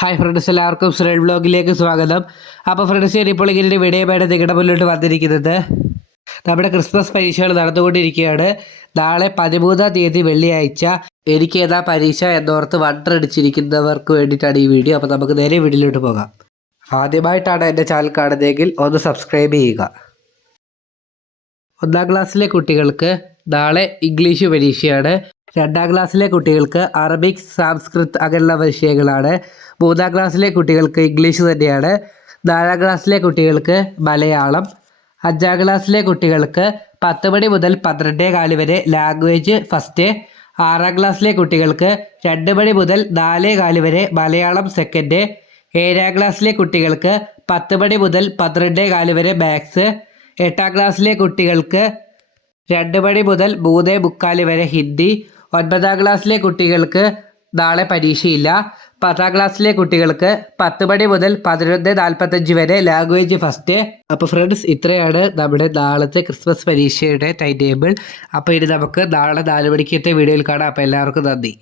Hi friends എല്ലാവർക്കും സുരേഷ് ബ്ലോഗിലേക്ക് സ്വാഗതം. അപ്പോൾ ഫ്രണ്ട്സ് ഇപ്പോൾ ഇങ്ങനെ വിടയമായിട്ട് നിങ്ങളുടെ മുന്നിലോട്ട് വന്നിരിക്കുന്നത്. നമ്മുടെ ക്രിസ്മസ് പരീക്ഷകൾ നടന്നുകൊണ്ടിരിക്കുകയാണ്. നാളെ പതിമൂന്നാം തീയതി വെള്ളിയാഴ്ച. എനിക്ക് ഏതാ പരീക്ഷ എന്നോർത്ത് വണ്ടടിച്ചിരിക്കുന്നവർക്ക് വേണ്ടിയിട്ടാണ് ഈ വീഡിയോ അപ്പോൾ നമുക്ക് നേരെ വീട്ടിലോട്ട് പോകാം. ആദ്യമായിട്ടാണ് എന്റെ ചാനൽ കാണുന്നതെങ്കിൽ ഒന്ന് സബ്സ്ക്രൈബ് ചെയ്യുക. ഒന്നാം ക്ലാസ്സിലെ കുട്ടികൾക്ക് നാളെ ഇംഗ്ലീഷ് പരീക്ഷയാണ്. രണ്ടാം ക്ലാസ്സിലെ കുട്ടികൾക്ക് അറബിക് സംസ്കൃത് അങ്ങനെയുള്ള വിഷയങ്ങളാണ്. മൂന്നാം ക്ലാസ്സിലെ കുട്ടികൾക്ക് ഇംഗ്ലീഷ് തന്നെയാണ്. നാലാം ക്ലാസ്സിലെ കുട്ടികൾക്ക് മലയാളം. അഞ്ചാം ക്ലാസ്സിലെ കുട്ടികൾക്ക് പത്ത് മണി മുതൽ പന്ത്രണ്ടേ കാൽ വരെ ലാംഗ്വേജ് ഫസ്റ്റ് ആറാം ക്ലാസ്സിലെ കുട്ടികൾക്ക് രണ്ട് മണി മുതൽ നാലേ കാൽ വരെ മലയാളം സെക്കൻഡ് ഏഴാം ക്ലാസ്സിലെ കുട്ടികൾക്ക് പത്ത് മണി മുതൽ പന്ത്രണ്ടേ കാൽ വരെ മാത്സ് എട്ടാം ക്ലാസ്സിലെ കുട്ടികൾക്ക് രണ്ട് മണി മുതൽ മൂന്നേ മുക്കാൽ വരെ ഹിന്ദി. ഒൻപതാം ക്ലാസ്സിലെ കുട്ടികൾക്ക് നാളെ പരീക്ഷയില്ല. പത്താം ക്ലാസ്സിലെ കുട്ടികൾക്ക് പത്ത് മണി മുതൽ പതിനൊന്ന് നാൽപ്പത്തഞ്ച് വരെ ലാംഗ്വേജ് ഫസ്റ്റ് അപ്പോൾ ഫ്രണ്ട്സ് ഇത്രയാണ് നമ്മുടെ നാളത്തെ ക്രിസ്മസ് പരീക്ഷയുടെ ടൈം ടേബിൾ അപ്പോൾ ഇനി നമുക്ക് നാളെ നാല് മണിക്കത്തെ വീഡിയോയിൽ കാണാം. അപ്പോൾ എല്ലാവർക്കും നന്ദി.